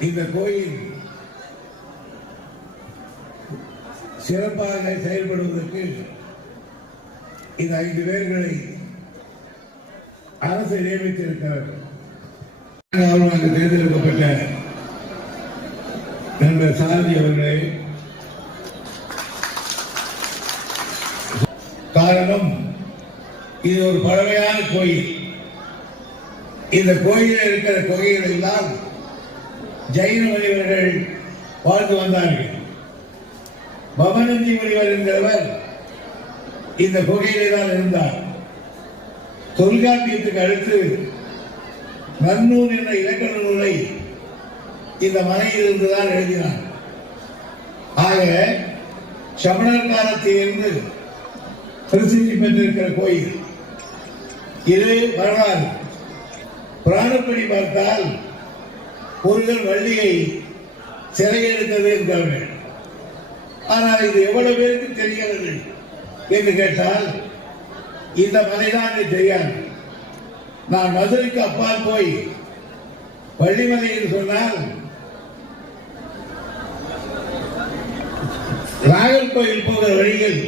இந்த கோயில் சிறப்பாக செயல்படுவதற்கு இந்த ஐந்து பேர்களை அரசு நியமித்திருக்கிறார்கள் அவர்களுக்கு தேர்ந்தெடுக்கப்பட்ட நண்பர் சாரதி அவர்களே. காரணம் இது ஒரு பழமையான கோயில். இந்த கோயிலில் இருக்கிற கோயில்கள் எல்லாம் ஜெயின முனிவர்கள் வாழ்ந்து வந்தார்கள். பவனந்தி முனிவர் என்கிறவர் இந்த குகையிலே தான் இருந்தார். தொல்காப்பியத்துக்கு அடுத்து நன்னூல் என்ற இலக்கண நூலை இந்த மலையில் இருந்துதான் எழுதினார். ஆக சமணர் காலத்திலிருந்து பிரசித்தி பெற்றிருக்கிற கோயில். இது வரலாறு. புராணப்படி பார்த்தால் ஒருவர் வள்ளியை சிறையெடுத்தது என்றார்கள் ஆனால் இது எவ்வளவு பேருக்கு தெரிகிறது என்று கேட்டால் இந்த மலைதான் தெரியாது. நான் மதுரைக்கு அப்பால் போய் வள்ளிமலையில் சொன்னால் நாகர்கோயில் போகிற வழியில்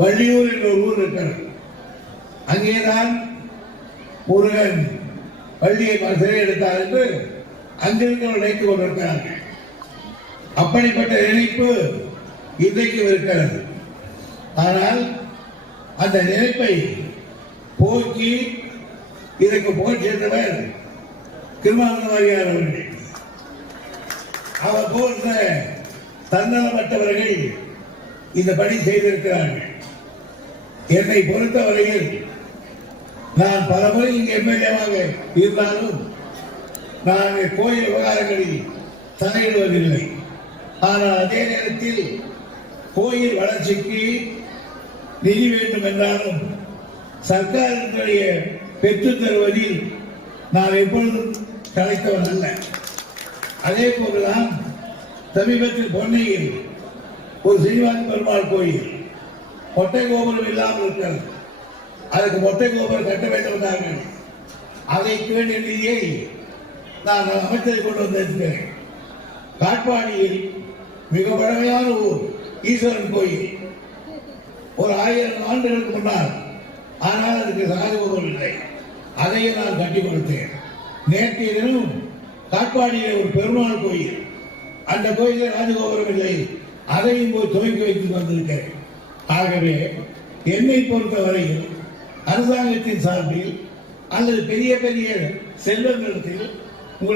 வள்ளியூர் என்ற ஒரு ஊர் இருக்கிறது. அங்கேதான் முருகன் பள்ளியை சிறை எடுத்தார் என்று அங்கிருந்து நினைத்துக் கொண்டிருக்கிறார்கள் அப்படிப்பட்ட நினைப்பு இன்றைக்கு இருக்கிறது. ஆனால் அந்த நினைப்பை போக்கி இதற்கு போய் சேர்ந்தவர் திருமாவளவரியார் அவர்கள். அவர் போன்ற தன்னலமற்றவர்கள் இந்த பணி செய்திருக்கிறார்கள். என்னை பொறுத்தவரையில் நான் பல முறை இங்கு எம்எல்ஏவாக இருந்தாலும் நான் கோயில் விவகாரங்களில் தலையிடுவதில்லை. ஆனால் அதே நேரத்தில் கோயில் வளர்ச்சிக்கு நிதி வேண்டும் என்றாலும் சர்க்காரினுடைய பெற்று தருவதில் நான் எப்பொழுதும் கலைத்தவன் அல்ல. அதே போலதான் சமீபத்தில் பொன்னையில் ஒரு சீனிவாச பெருமாள் கோயில் மொட்டை கோபுரம் இல்லாமல் இருக்கிறது அதுக்கு மொட்டை கோபுரம் கட்ட வேண்டும் என்றார்கள். அதற்கு வேண்டிய நிதியை நான் அமைச்சரை கொண்டு வந்திருக்கிறேன் காட்பாடியில் மிக பழமையான ஊர் ஈஸ்வரன் கோயில். ஒரு ஆயிரம் ஆண்டுகளுக்கு முன்னால் ஆனால் அதுக்கு ராஜகோபுரம் இல்லை. அதையும் நான் கட்டி கொடுத்தேன் நேற்றைய தினம் காட்பாடியில் ஒரு பெருமாள் கோயில். அந்த கோயிலில் ராஜகோபுரம் இல்லை. அதையும் போய் துவக்கி வைத்து வந்திருக்கிறேன் ஆகவே என்னை பொறுத்தவரையில் அரசாங்கத்தின் சார்பில் அல்லது பெரிய பெரிய செல்வங்களிடத்தில்